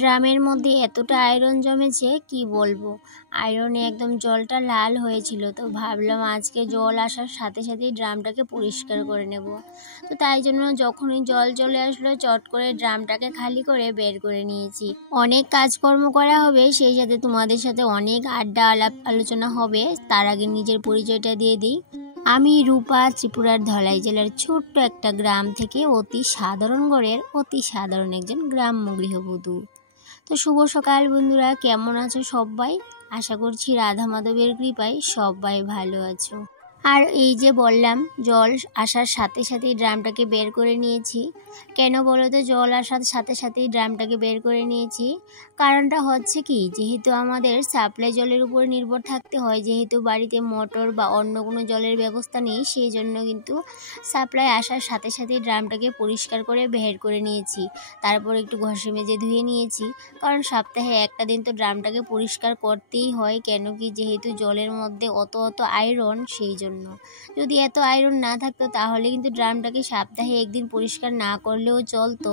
ড্রামের মধ্যে এতটা আয়রন জমেছে কি বলবো। আয়রনে একদম জলটা লাল হয়েছিল। তো ভাবলাম আজকে জল আসার সাথে সাথেই ড্রামটাকে পরিষ্কার করে নেব। তো তাই জন্য যখনই জল চলে আসলো চট করে ড্রামটাকে খালি করে বের করে নিয়েছি। অনেক কাজকর্ম করা হবে, সেই সাথে তোমাদের সাথে অনেক আড্ডা আলাপ আলোচনা হবে। তার আগে নিজের পরিচয়টা দিয়ে দিই। আমি রূপা, ত্রিপুরার ধলাই জেলার ছোট্ট একটা গ্রাম থেকে অতি সাধারণ ঘরের অতি সাধারণ একজন গ্রাম্য গৃহবধূ। তো শুভ সকাল বন্ধুরা, কেমন আছো সবাই? আশা করছি রাধা মাধবের কৃপায় সবাই ভালো আছো। আর এই যে বললাম জল আসার সাথে সাথেই ড্রামটাকে বের করে নিয়েছি। কেন বলো তো জল আসার সাথে সাথেই ড্রামটাকে বের করে নিয়েছি? কারণটা হচ্ছে কি, যেহেতু আমাদের সাপ্লাই জলের উপর নির্ভর থাকতে হয়, যেহেতু বাড়িতে মোটর বা অন্য কোনো জলের ব্যবস্থা নেই, সেই জন্য কিন্তু সাপ্লাই আসার সাথে সাথেই ড্রামটাকে পরিষ্কার করে বের করে নিয়েছি। তারপর একটু ঘষে মেজে ধুয়ে নিয়েছি, কারণ সপ্তাহে একটা দিন তো ড্রামটাকে পরিষ্কার করতেই হয়। কেন কি, যেহেতু জলের মধ্যে অত আয়রন, সেই জন্য। যদি এত আয়রন না থাকতো তাহলে কিন্তু ড্রামটাকে সপ্তাহে একদিন পরিষ্কার না করলেও চলতো।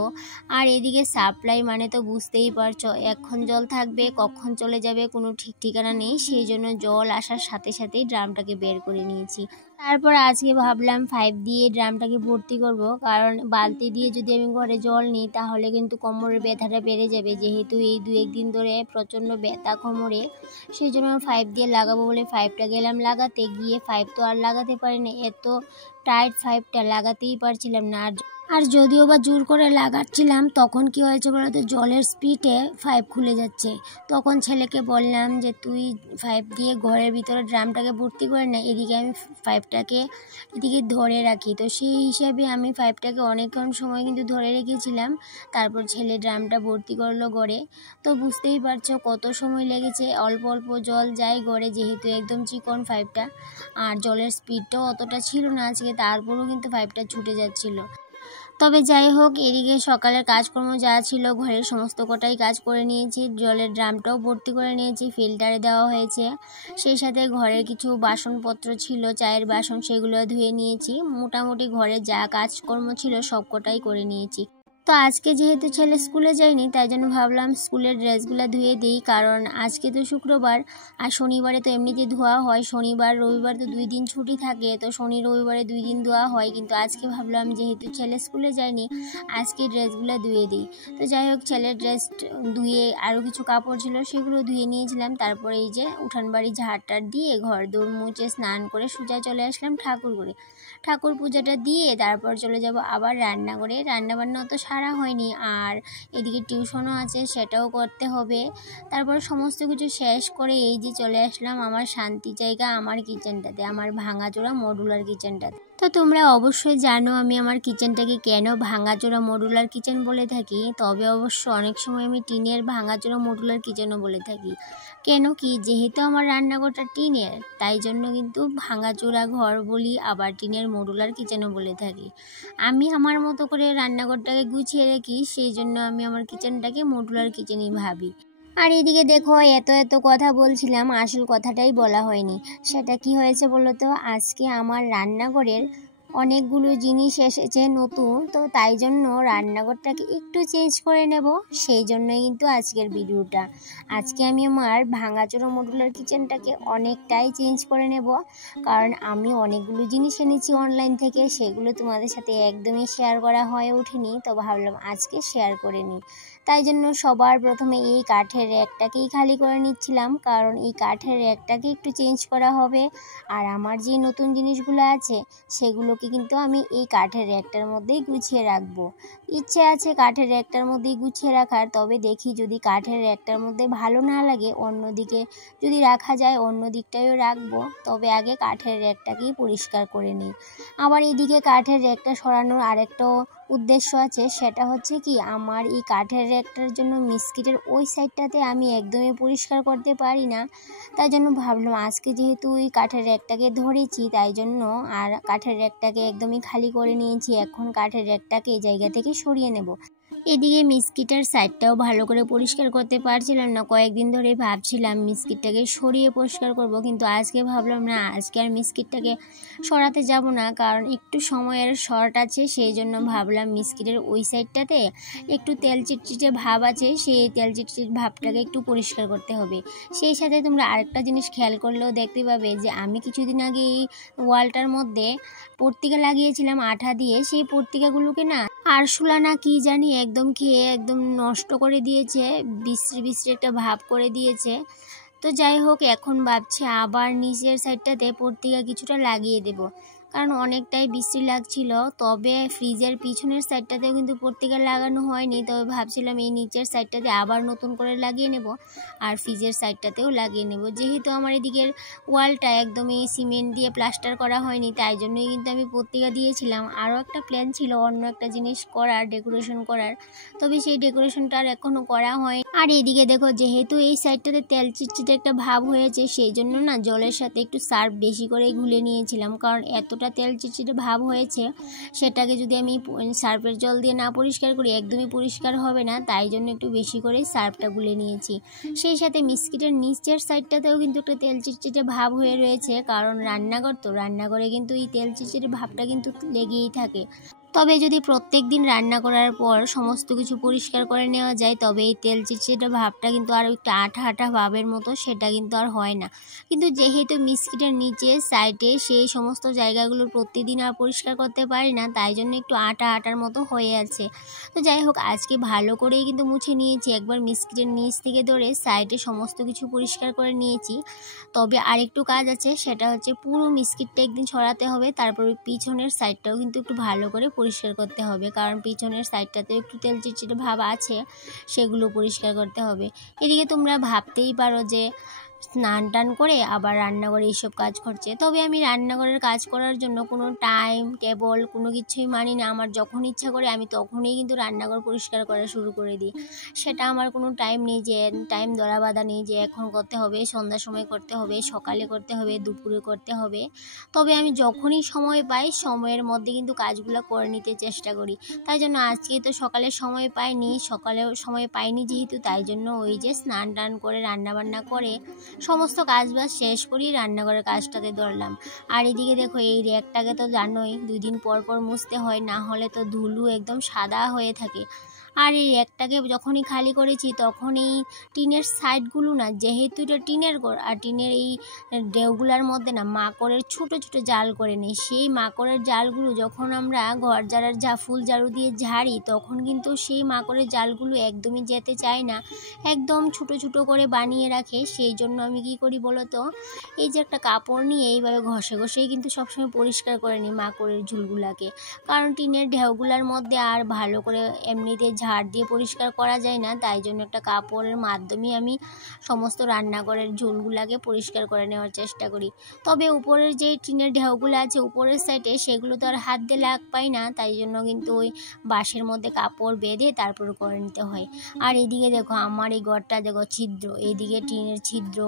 আর এদিকে সাপ্লাই মানে তো বুঝতেই পারছো, এখন জল থাকবে কখন চলে যাবে কোনো ঠিক ঠিকানা নেই। সেই জন্য জল আসার সাথে সাথেই ড্রামটাকে বের করে নিয়েছি। তারপর আজকে ভাবলাম 5 দিয়ে ড্রামটাকে ভর্তি করব, কারণ বালতি দিয়ে যদি আমি ঘরে জল নিই তাহলে কিন্তু কোমরের ব্যথাটা বেড়ে যাবে। যেহেতু এই 2-1 দিন ধরে প্রচণ্ড ব্যথা কোমরে, সেই জন্য 5 দিয়ে লাগাবো বলে 5টা গেলাম লাগাতে। গিয়ে 5 তো আর লাগাতে পারি না, এত টাইট 5টা লাগাতেই পারছিলাম না। আর যদিও বা জোর করে লাগাচ্ছিলাম তখন কি হয়েছে বলতো, জলের স্পিডে 5 খুলে যাচ্ছে। তখন ছেলেকে বললাম যে তুই 5 দিয়ে ঘরের ভিতরে ড্রামটাকে ভর্তি করে না, এদিকে আমি 5টাকে এদিকে ধরে রাখি। তো সেই হিসাবে আমি 5টাকে অনেকক্ষণ সময় কিন্তু ধরে রেখেছিলাম। তারপর ছেলে ড্রামটা ভর্তি করলো গড়ে। তো বুঝতেই পারছো কত সময় লেগেছে। অল্প অল্প জল যায় গড়ে, যেহেতু একদম চিকন 5টা, আর জলের স্পিডটাও অতটা ছিল না আজকে, তারপরেও কিন্তু 5টা ছুটে যাচ্ছিল। তবে যাই হোক, এদিকে সকালের কাজকর্ম যা ছিল ঘরের সমস্ত কটাই কাজ করে নিয়েছি। জলের ড্রামটাও ভর্তি করে নিয়েছি, ফিল্টারে দেওয়া হয়েছে। সেই সাথে ঘরের কিছু বাসনপত্র ছিল, চায়ের বাসন, সেগুলো ধুয়ে নিয়েছি। মোটামুটি ঘরে যা কাজকর্ম ছিল সব কটাই করে নিয়েছি। তো আজকে যেহেতু ছেলে স্কুলে যায়নি, তাই জন্য ভাবলাম স্কুলের ড্রেসগুলো ধুয়ে দিই, কারণ আজকে তো শুক্রবার আর শনিবারে তো এমনিতে ধোয়া হয়। শনিবার রবিবার তো 2 দিন ছুটি থাকে, তো শনি রবিবারে 2 দিন ধোয়া হয়। কিন্তু আজকে ভাবলাম যেহেতু ছেলে স্কুলে যায়নি, আজকে ড্রেসগুলো ধুয়ে দিই। তো যাই হোক, ছেলের ড্রেস ধুয়ে আরও কিছু কাপড় ছিল সেগুলো ধুয়ে নিয়েছিলাম। তারপরে এই যে উঠান বাড়ি ঝাড়টার দিয়ে ঘর দৌড় মুছে স্নান করে সোজা চলে আসলাম ঠাকুর ঘরে। ঠাকুর পূজাটা দিয়ে তারপর চলে যাব আবার রান্নাঘরে। রান্নাবান্না তো সারা হয়নি, আর এদিকে টিউশনও আছে, সেটাও করতে হবে। তারপর সমস্ত কিছু শেষ করে এই যে চলে আসলাম আমার শান্তি জায়গা, আমার কিচেনটাতে, আমার ভাঙাচোরা মডুলার কিচেনটাতে। তো তোমরা অবশ্যই জানো আমি আমার কিচেনটাকে কেন ভাঙাচোরা মডুলার কিচেন বলে থাকি। তবে অবশ্য অনেক সময় আমি টিনের ভাঙাচোরা মডুলার কিচেনও বলে থাকি। কেন কি, যেহেতু আমার রান্নাঘরটা টিনের, তাই জন্য কিন্তু ভাঙাচোরা ঘর বলি, আবার টিনের মডুলার কিচেনও বলে থাকি। আমি আমার মতো করে রান্নাঘরটাকে গুছিয়ে রাখি, সেই জন্য আমি আমার কিচেনটাকে মডুলার কিচেনই ভাবি। আর এদিকে দেখো, এত কথা বলছিলাম, আসল কথাটাই বলা হয়নি। সেটা কি হয়েছে বলো তো, আজকে আমার রান্নাঘরের অনেকগুলো জিনিস এসেছে নতুন, তো তাই জন্য রান্নাঘরটাকে একটু চেঞ্জ করে নেব। সেই জন্যই কিন্তু আজকের ভিডিওটা। আজকে আমি আমার ভাঙাচোরা মডুলার কিচেনটাকে অনেকটাই চেঞ্জ করে নেব, কারণ আমি অনেকগুলো জিনিস এনেছি অনলাইন থেকে, সেগুলো তোমাদের সাথে একদমই শেয়ার করা হয়ে ওঠেনি। তো ভাবলাম আজকে শেয়ার করে নিই। তাই জন্য সবার প্রথমে এই কাঠের র্যাকটাকেই খালি করে নিচ্ছিলাম, কারণ এই কাঠের র্যাকটাকে একটু চেঞ্জ করা হবে। আর আমার যে নতুন জিনিসগুলো আছে সেগুলোকে কিন্তু আমি এই কাঠের র্যাকটার মধ্যেই গুছিয়ে রাখবো। ইচ্ছে আছে কাঠের র্যাকটার মধ্যেই গুছিয়ে রাখার, তবে দেখি যদি কাঠের র্যাকটার মধ্যে ভালো না লাগে অন্যদিকে যদি রাখা যায় অন্য দিকটাও রাখবো। তবে আগে কাঠের র্যাকটাকেই পরিষ্কার করে নিই। আবার এদিকে কাঠের র্যাকটা সরানোর আরেকটা উদ্দেশ্য আছে, সেটা হচ্ছে কি, আমার এই কাঠের র্যাকটার জন্য মিস্কিটের ওই সাইডটাতে আমি একদমই পরিষ্কার করতে পারি না। তাই জন্য ভাবলাম আজকে যেহেতু ওই কাঠের র্যাকটাকে ধরেছি, তাই জন্য আর কাঠের র্যাকটাকে একদমই খালি করে নিয়েছি। এখন কাঠের র্যাকটাকে এই জায়গা থেকে সরিয়ে নেব। এদিকে মিস্কিটার সাইডটাও ভালো করে পরিষ্কার করতে পারছিলাম না, কয়েকদিন ধরে ভাবছিলাম মিস্কিটটাকে সরিয়ে পরিষ্কার করব, কিন্তু আজকে ভাবলাম না, আজকে আর মিস্কিটটাকে সরাতে যাব না, কারণ একটু সময়ের শর্ট আছে, সেই জন্য ভাবলাম মিস্কিটের ওই সাইডটাতে একটু তেল চিটচিটে ভাব আছে, সেই তেল চিটচিট ভাবটাকে একটু পরিষ্কার করতে হবে। সেই সাথে তোমরা আরেকটা জিনিস খেয়াল করলেও দেখতে পাবে যে আমি কিছুদিন আগে এই ওয়ালটার মধ্যে পত্রিকা লাগিয়েছিলাম আঠা দিয়ে, সেই পত্রিকাগুলোকে না আরশোলা না কি জানি একদম খেয়ে একদম নষ্ট করে দিয়েছে, বিশ্রী বিশ্রী একটা ভাব করে দিয়েছে। তো যাই হোক, এখন ভাবছি আবার নিচের সাইডটাতে পত্রিকা কিছুটা লাগিয়ে দেব, কারণ অনেকটাই বিশ্রী লাগছিল। তবে ফ্রিজের পিছনের সাইডটাতেও কিন্তু পত্রিকা লাগানো হয়নি, তবে ভাবছিলাম এই নিচের সাইডটাতে আবার নতুন করে লাগিয়ে নেব, আর ফ্রিজের সাইডটাতেও লাগিয়ে নেব। যেহেতু আমার এদিকের ওয়ালটা একদমই সিমেন্ট দিয়ে প্লাস্টার করা হয়নি, তাই জন্যই কিন্তু আমি পত্রিকা দিয়েছিলাম। আরও একটা প্ল্যান ছিল অন্য একটা জিনিস করার, ডেকোরেশন করার, তবে সেই ডেকোরেশনটা আর এখনও করা হয়। আর এদিকে দেখো, যেহেতু এই সাইডটাতে তেল চিটচিটে একটা ভাব হয়েছে, সেই জন্য না জলের সাথে একটু সার্ফ বেশি করে গুলে নিয়েছিলাম, কারণ এতটা তেল চিটচিটে ভাব হয়েছে, সেটাকে যদি আমি সার্ফের জল দিয়ে না পরিষ্কার করি একদমই পরিষ্কার হবে না, তাই জন্য একটু বেশি করে সার্ফটা গুলে নিয়েছি। সেই সাথে মিস্কিটের নিচের সাইডটাতেও কিন্তু একটা তেল চিটচিটে ভাব হয়ে রয়েছে, কারণ রান্নাঘর তো, রান্নাঘরে কিন্তু এই তেল চিটচিটে ভাবটা কিন্তু লেগেই থাকে। তবে যদি প্রত্যেক দিন রান্না করার পর সমস্ত কিছু পরিষ্কার করে নেওয়া যায়, তবে এই তেল চিটচিটে ভাবটা কিন্তু আর একটু আঠা আঠা ভাবের মতো সেটা কিন্তু আর হয় না। কিন্তু যেহেতু মিস্কিটের নিচে সাইডে সেই সমস্ত জায়গাগুলো প্রতিদিন আর পরিষ্কার করতে পারি না, তাই জন্য একটু আঠা আঠার মতো হয়ে আছে। তো যাই হোক, আজকে ভালো করেই কিন্তু মুছে নিয়েছি, একবার মিস্কিটের নিচ থেকে ধরে সাইডে সমস্ত কিছু পরিষ্কার করে নিয়েছি। তবে আরেকটু কাজ আছে, সেটা হচ্ছে পুরো মিস্কিটটা একদিন ছড়াতে হবে, তারপরে পিছনের সাইডটাও কিন্তু একটু ভালো করে পরিষ্কার করতে হবে, কারণ পিছনের সাইডটাতেও একটু তেল চিটচিটে ভাব আছে, সেগুলো পরিষ্কার করতে হবে। এদিকে তোমরা ভাবতেই পারো যে স্নান টান করে আবার রান্নাঘরে এইসব কাজ করছে, তবে আমি রান্নাঘরের কাজ করার জন্য কোনো টাইম টেবল কোনো কিছুই মানি না। আমার যখন ইচ্ছা করে আমি তখনই কিন্তু রান্নাঘর পরিষ্কার করা শুরু করে দিই, সেটা আমার কোনো টাইম নেই, যে টাইম ধরা বাঁধা নেই যে এখন করতে হবে, সন্ধ্যার সময় করতে হবে, সকালে করতে হবে, দুপুরে করতে হবে। তবে আমি যখনই সময় পাই সময়ের মধ্যে কিন্তু কাজগুলো করে নিতে চেষ্টা করি। তাই জন্য আজকে তো সকালে সময় পাইনি, সকালেও সময় পাইনি যেহেতু, তাই জন্য ওই যে স্নান টান করে রান্নাবান্না করে সমস্ত কাজবাজ শেষ করি রান্নাঘরের কাজটাতে ধরলাম। আর এদিকে দেখো, এই র্যাকটাকে তো জানোই 2 দিন পর পর মুছতে হয়, না হলে তো ধুলো একদম সাদা হয়ে থাকে। আর এই র্যাকটাকে যখনই খালি করেছি তখন এই টিনের সাইডগুলো না, যেহেতু এটা টিনের ঘর, আর টিনের এই ডেউগুলার মধ্যে না মাকড়ের ছোট ছোট জাল করে নেই, সেই মাকড়ের জালগুলো যখন আমরা ঘর ঝাড়ার ফুল ঝাড়ু দিয়ে ঝাড়ি, তখন কিন্তু সেই মাকড়ের জালগুলো একদমই যেতে চায় না, একদম ছোট ছোট করে বানিয়ে রাখে। সেই জন্য আমি কি করি বলো তো, এই যে একটা কাপড় নিয়ে এইভাবে ঘষে ঘষেই কিন্তু সবসময় পরিষ্কার করে নিই মাকড়ের ঝুলগুলাকে, কারণ টিনের ঢেউগুলার মধ্যে আর ভালো করে এমনিতে ঝাড় দিয়ে পরিষ্কার করা যায় না, তাই জন্য একটা কাপড়ের মাধ্যমে আমি সমস্ত রান্নাঘরের ঝুলগুলাকে পরিষ্কার করে নেওয়ার চেষ্টা করি। তবে উপরের যে টিনের ঢেউগুলো আছে উপরের সাইডে, সেগুলো তো আর হাত দিয়ে লাগ পাই না, তাই জন্য কিন্তু ওই বাঁশের মধ্যে কাপড় বেঁধে তারপর করে নিতে হয়। আর এদিকে দেখো, আমার এই ঘরটা দেখো ছিদ্র, এইদিকে টিনের ছিদ্র,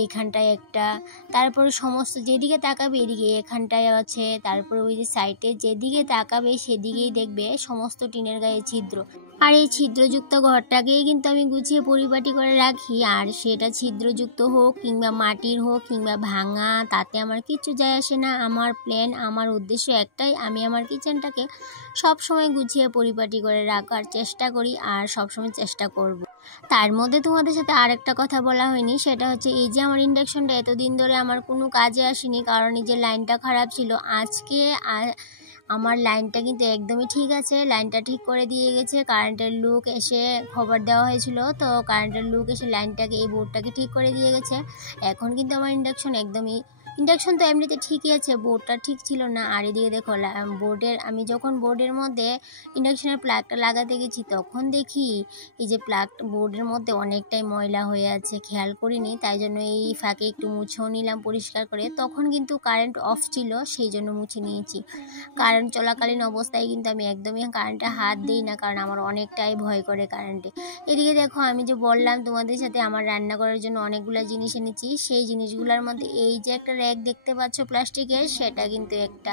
এইখানটায় একটা, তারপরে সমস্ত যেদিকে তাকাবে এদিকে এখানটায় আছে, তারপরে ওই যে সাইডে যেদিকে তাকাবে সেদিকেই দেখবে সমস্ত টিনের গায়ে ছিদ্র। আর এই ছিদ্রযুক্ত ঘরটাকেই কিন্তু আমি গুছিয়ে পরিপাটি করে রাখি, আর সেটা ছিদ্রযুক্ত হোক কিংবা মাটির হোক কিংবা ভাঙা, তাতে আমার কিচ্ছু যায় আসে না। আমার প্ল্যান, আমার উদ্দেশ্য একটাই, আমি আমার কিচেনটাকে সবসময় গুছিয়ে পরিপাটি করে রাখার চেষ্টা করি, আর সবসময় চেষ্টা করব। তার মধ্যে তোমাদের সাথে আরেকটা কথা বলা হয়নি, সেটা হচ্ছে এই যে আমার ইন্ডাকশনটা এতদিন ধরে আমার কোনো কাজে আসেনি, কারণ এই যে লাইনটা খারাপ ছিল। আজকে আমার লাইনটা কিন্তু একদমই ঠিক আছে, লাইনটা ঠিক করে দিয়ে গেছে, কারেন্টের লোক এসে খবর দেওয়া হয়েছিল, তো কারেন্টের লোক এসে লাইনটাকে, এই বোর্ডটাকে ঠিক করে দিয়ে গেছে। এখন কিন্তু আমার ইন্ডাকশন তো এমনিতে ঠিকই আছে, বোর্ডটা ঠিক ছিল না। আর এদিকে দেখো, আমি যখন বোর্ডের মধ্যে ইন্ডাকশনের প্লাগটা লাগাতে গেছি, তখন দেখি এই যে বোর্ডের মধ্যে অনেকটাই ময়লা হয়ে আছে, খেয়াল করিনি, তাই জন্য এই ফাঁকে একটু মুছেও নিলাম পরিষ্কার করে। তখন কিন্তু কারেন্ট অফ ছিল, সেই জন্য মুছে নিয়েছি। কারেন্ট চলাকালীন অবস্থায় কিন্তু আমি একদমই কারেন্টে হাত দিই না, কারণ আমার অনেকটাই ভয় করে কারেন্টে। এদিকে দেখো, আমি যে বললাম তোমাদের সাথে আমার রান্না করার জন্য অনেকগুলো জিনিস এনেছি, সেই জিনিসগুলোর মধ্যে এই যে একটা র্যাক দেখতে পাচ্ছ প্লাস্টিকের, সেটা কিন্তু একটা।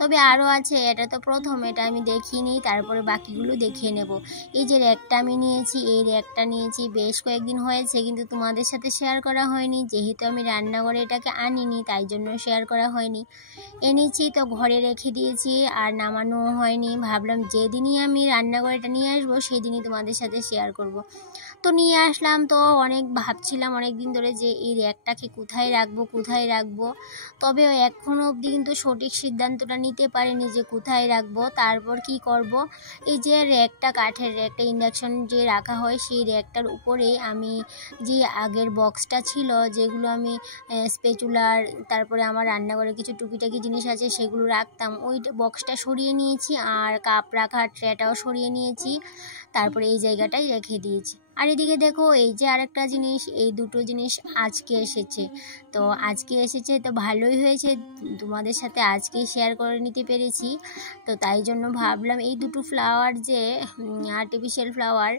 তবে আরও আছে, এটা তো প্রথম, এটা আমি দেখিনি, তারপরে বাকিগুলো দেখিয়ে নেব। এই যে র্যাকটা আমি নিয়েছি, এই র্যাকটা নিয়েছি বেশ কয়েকদিন হয়েছে, কিন্তু তোমাদের সাথে শেয়ার করা হয়নি, যেহেতু আমি রান্নাঘরে এটাকে আনিনি তাই জন্য শেয়ার করা হয়নি। এনেছি তো ঘরে রেখে দিয়েছি আর নামানো হয়নি, ভাবলাম যেদিনই আমি রান্নাঘরে এটা নিয়ে আসবো সেদিনই তোমাদের সাথে শেয়ার করব। তো নিয়ে আসলাম, তো অনেক ভাবছিলাম অনেক দিন ধরে যে এই র্যাকটাকে কোথায় রাখবো, তবে এখনও অবধি কিন্তু সঠিক সিদ্ধান্তটা নিতে পারিনি যে কোথায় রাখবো। তারপর কি করব, এই যে র্যাকটা, কাঠের র্যাকটা, ইন্ডাকশন যে রাখা হয় সেই র্যাকটার উপরে আমি যে আগের বক্সটা ছিল, যেগুলো আমি স্প্যাচুলার, তারপরে আমার রান্নাঘরে কিছু টুকিটাকি জিনিস আছে সেগুলো রাখতাম, ওই বক্সটা সরিয়ে নিয়েছি আর কাপ রাখার ট্রেটাও সরিয়ে নিয়েছি, তারপরে এই জায়গাটাই রেখে দিয়েছি। আর এদিকে দেখো, এই যে আরেকটা জিনিস, এই দুটো জিনিস আজকে এসেছে, তো ভালোই হয়েছে, তোমাদের সাথে আজকেই শেয়ার করে নিতে পেরেছি। তো তাই জন্য ভাবলাম এই দুটো ফ্লাওয়ার যে আর্টিফিশিয়াল ফ্লাওয়ার,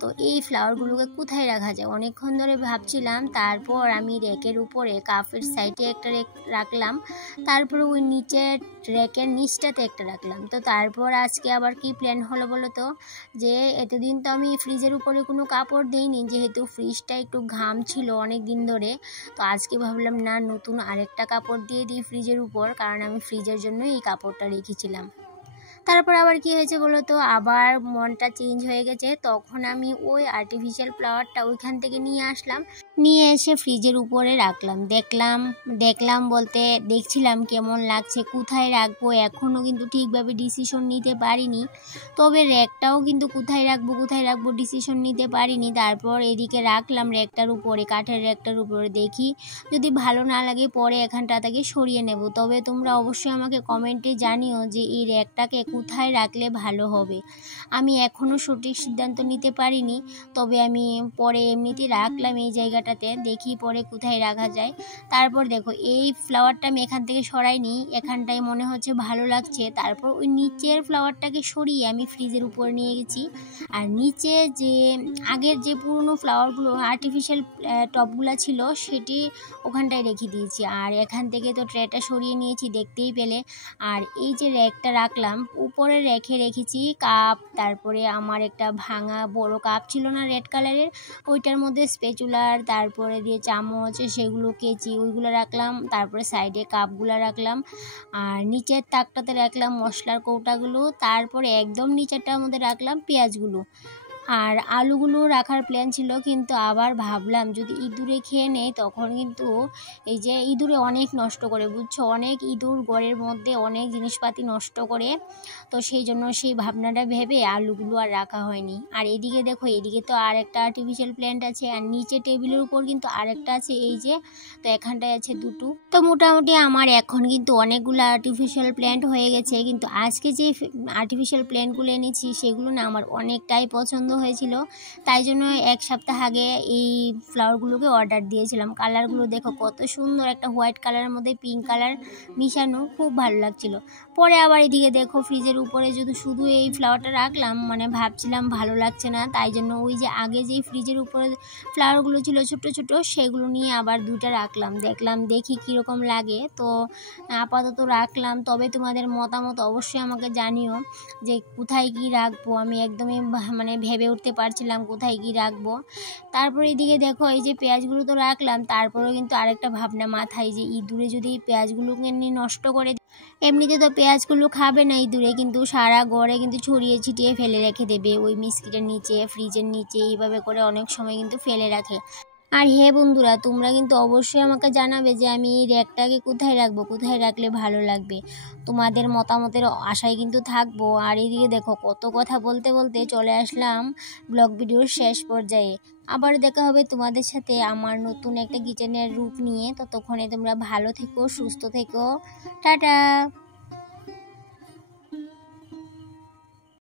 তো এই ফ্লাওয়ারগুলোকে কোথায় রাখা যায় অনেকক্ষণ ধরে ভাবছিলাম। তারপর আমি র্যাকের উপরে কাপের সাইডে একটা রাখলাম, তারপরে ওই নিচের র্যাকের নিচটাতে একটা রাখলাম। তো তারপর আজকে আবার কি প্ল্যান হলো বলো তো, যে এতদিন তো আমি ফ্রিজের উপরে কোনো কাপড় দিইনি, যেহেতু ফ্রিজটা একটু ঘাম ছিল অনেক দিন ধরে, তো আজকে ভাবলাম না, নতুন আরেকটা কাপড় দিয়ে দিই ফ্রিজের উপর, কারণ আমি ফ্রিজের জন্য এই কাপড়টা রেখেছিলাম। তারপর আবার কি হয়েছে বলো তো, আবার মনটা চেঞ্জ হয়ে গেছে, তখন আমি ওই আর্টিফিশিয়াল ফ্লাওয়ারটা ওইখান থেকে নিয়ে আসলাম, নিয়ে এসে ফ্রিজের উপরে রাখলাম। দেখলাম বলতে দেখছিলাম কেমন লাগছে, কোথায় রাখবো এখনও কিন্তু ঠিকভাবে ডিসিশন নিতে পারিনি, তবে র্যাকটাও কিন্তু কোথায় রাখবো ডিসিশন নিতে পারিনি। তারপর এদিকে রাখলাম র্যাকটার উপরে, কাঠের র্যাকটার উপরে, দেখি যদি ভালো না লাগে পরে এখানটা থেকে সরিয়ে নেব। তবে তোমরা অবশ্যই আমাকে কমেন্টে জানিও যে এই র্যাকটাকে কোথায় রাখলে ভালো হবে। আমি এখনও সঠিক সিদ্ধান্ত নিতে পারিনি, তবে আমি পরে এমনিতেই রাখলাম এই জায়গাটাতে, দেখি পরে কোথায় রাখা যায়। তারপর দেখো, এই ফ্লাওয়ারটা আমি এখান থেকে সরাইনি, এখানটায় মনে হচ্ছে ভালো লাগছে, তারপর ওই নিচের ফ্লাওয়ারটাকে সরিয়ে আমি ফ্রিজের উপর নিয়ে গেছি, আর নিচে যে আগের যে পুরনো ফ্লাওয়ারগুলো আর্টিফিশিয়াল টপগুলো ছিল সেটি ওখানটায় রেখে দিয়েছি, আর এখান থেকে তো ট্রেটা সরিয়ে নিয়েছি দেখতেই পেলে। আর এই যে র্যাকটা রাখলাম, উপরে রেখেছি কাপ, তারপরে আমার একটা ভাঙা বড় কাপ ছিল না রেড কালারের, ওইটার মধ্যে স্প্যাচুলার, তারপরে দিয়ে চামচ, সেগুলো কেচি ওইগুলো রাখলাম, তারপরে সাইডে কাপগুলো রাখলাম, আর নিচের তাকটাতে রাখলাম মশলার কৌটাগুলো, তারপরে একদম নিচেরটার মধ্যে রাখলাম পেঁয়াজগুলো। আর আলুগুলো রাখার প্ল্যান ছিল, কিন্তু আবার ভাবলাম যদি ইঁদুরে খেয়ে নেয় তখন কিন্তু, এই যে ইঁদুরে অনেক নষ্ট করে বুঝছো, অনেক ইঁদুর ঘরের মধ্যে অনেক জিনিসপাতি নষ্ট করে, তো সেই জন্য সেই ভাবনাটা ভেবে আলুগুলো আর রাখা হয়নি। আর এদিকে দেখো, এদিকে তো আর একটা আর্টিফিশিয়াল প্ল্যান্ট আছে, আর নিচে টেবিলের উপর কিন্তু আরেকটা আছে, এই যে, তো এখানটায় আছে দুটো। তো মোটামুটি আমার এখন কিন্তু অনেকগুলো আর্টিফিশিয়াল প্ল্যান্ট হয়ে গেছে, কিন্তু আজকে যে আর্টিফিশিয়াল প্ল্যান্টগুলো এনেছি সেগুলো না আমার অনেকটাই পছন্দ হয়েছিল, তাই জন্য এক সপ্তাহ আগে এই ফ্লাওয়ারগুলোকে অর্ডার দিয়েছিলাম। কালারগুলো দেখো কত সুন্দর, একটা হোয়াইট কালারের মধ্যে পিঙ্ক কালার মিশানো, খুব ভালো লাগছিল। পরে আবার এদিকে দেখো, ফ্রিজের উপরে যদি শুধু এই ফ্লাওয়ারটা রাখলাম, মানে ভাবছিলাম ভালো লাগছে না, তাই জন্য ওই যে আগে যেই ফ্রিজের উপরে ফ্লাওয়ারগুলো ছিল ছোট ছোট, সেগুলো নিয়ে আবার দুটা রাখলাম, দেখি কীরকম লাগে। তো আপাতত রাখলাম, তবে তোমাদের মতামত অবশ্যই আমাকে জানিও যে কোথায় কি রাখবো, আমি একদমই মানে ভেবে উঠতে পারছিলাম কোথায় কি রাখবো। তারপরে এদিকে দেখো, এই যে পেঁয়াজগুলো তো রাখলাম, তারপরেও কিন্তু আরেকটা ভাবনা মাথায়, যে ইঁদুরে যদি এই পেঁয়াজগুলোকে নষ্ট করে, এমনিতে তো পেঁয়াজগুলো খাবে না ইঁদুরে, কিন্তু সারা ঘরে কিন্তু ছড়িয়ে ছিটিয়ে ফেলে রেখে দেবে, ওই মিস্কিটের নিচে, ফ্রিজের নিচে, এইভাবে করে অনেক সময় কিন্তু ফেলে রাখে। আর হে বন্ধুরা, তোমরা কিন্তু অবশ্যই আমাকে জানাবে যে আমি এই র্যাকটাকে কোথায় রাখবো, কোথায় রাখলে ভালো লাগবে, তোমাদের মতামতের আশায় কিন্তু থাকবো। আর এইদিকে দেখো, কত কথা বলতে বলতে চলে আসলাম ব্লগ ভিডিওর শেষ পর্যায়ে। আবার দেখা হবে তোমাদের সাথে আমার নতুন একটা কিচেনের রূপ নিয়ে, ততক্ষণে তোমরা ভালো থেকো, সুস্থ থেকো, টাটা।